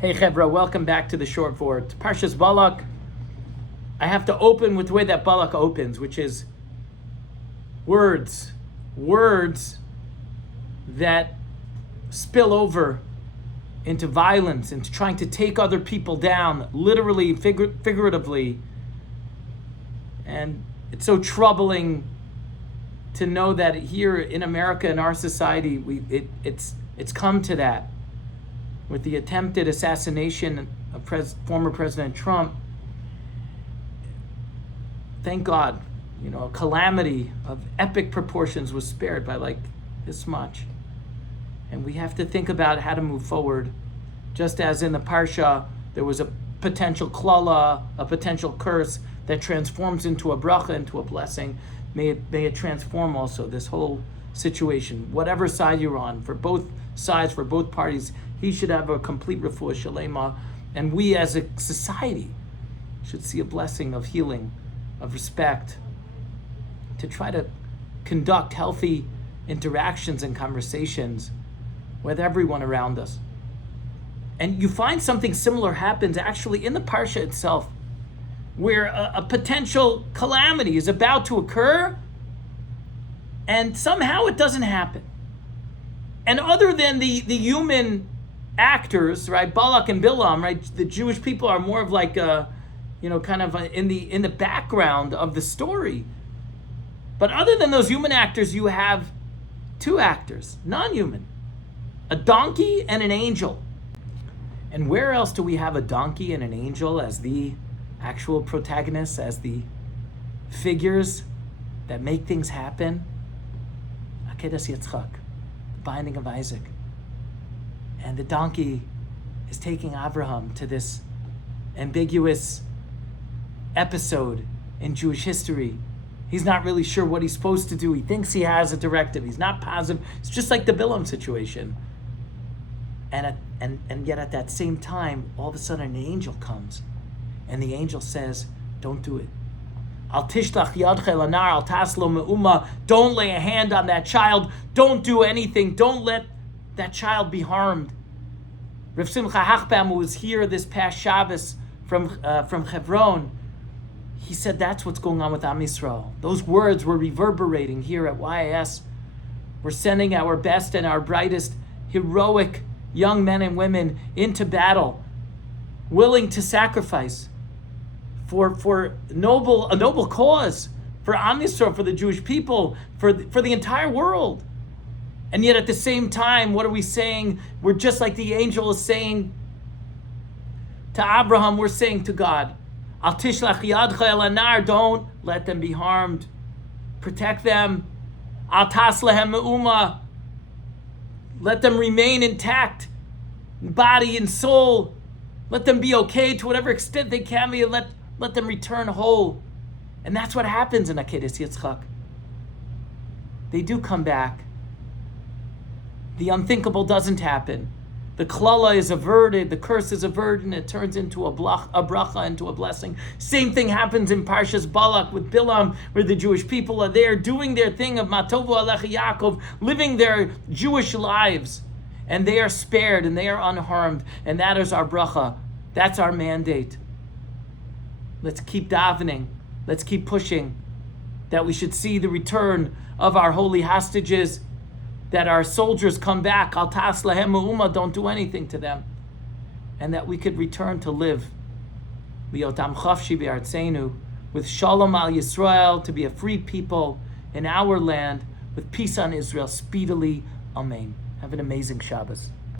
Hey Chevra, welcome back to the short vort. Parshas Balak. I have to open with the way that Balak opens, which is words that spill over into violence, into trying to take other people down, literally, figuratively. And it's so troubling to know that here in America, in our society, it's come to that. With the attempted assassination of former President Trump, thank God, a calamity of epic proportions was spared by like this much. And we have to think about how to move forward. Just as in the Parsha, there was a potential klala, a potential curse that transforms into a bracha, into a blessing. May it transform also this whole situation. Whatever side you're on, for both sides, for both parties, he should have a complete refuah shalema. And we as a society should see a blessing of healing, of respect, to try to conduct healthy interactions and conversations with everyone around us. And you find something similar happens actually in the Parsha itself, where a potential calamity is about to occur, and somehow it doesn't happen. And other than the human actors, right, Balak and Bilaam, right, the Jewish people are more of like in the background of the story. But other than those human actors, you have two actors, non-human, a donkey and an angel. And where else do we have a donkey and an angel as the actual protagonists, as the figures that make things happen? Akedas Yitzchak, the binding of Isaac. And the donkey is taking Abraham to this ambiguous episode in Jewish history. He's not really sure what he's supposed to do. He thinks he has a directive. He's not positive. It's just like the Bilaam situation. And yet at that same time, all of a sudden an angel comes. And the angel says, don't do it. Al tishlach yadcha el anar, al taslo me'uma. Don't lay a hand on that child. Don't do anything. Don't let that child be harmed. Rav Simcha Hachbam, who was here this past Shabbos from Hebron, he said that's what's going on with Am Yisrael. Those words were reverberating here at YIS. We're sending our best and our brightest, heroic young men and women into battle, willing to sacrifice for a noble cause, for Am Yisrael, for the Jewish people, for the entire world. And yet at the same time, what are we saying? We're just like the angel is saying to Abraham, we're saying to God, Al tishlach yadcha el anar, don't let them be harmed. Protect them. Al tas lehem me'uma, let them remain intact, body and soul. Let them be okay to whatever extent they can be, and let them return whole. And that's what happens in Akedas Yitzchak. They do come back. The unthinkable doesn't happen. The klala is averted, the curse is averted, and it turns into a bracha, into a blessing. Same thing happens in Parshas Balak with Bilaam, where the Jewish people are there doing their thing of Matovu Alecha Yaakov, living their Jewish lives. And they are spared and they are unharmed. And that is our bracha. That's our mandate. Let's keep davening. Let's keep pushing. That we should see the return of our holy hostages, that our soldiers come back, al tas lahem me'uma, don't do anything to them, and that we could return to live, liyotam chafshi be'artzeinu, with shalom al Yisrael, to be a free people in our land, with peace on Israel speedily. Amen. Have an amazing Shabbos.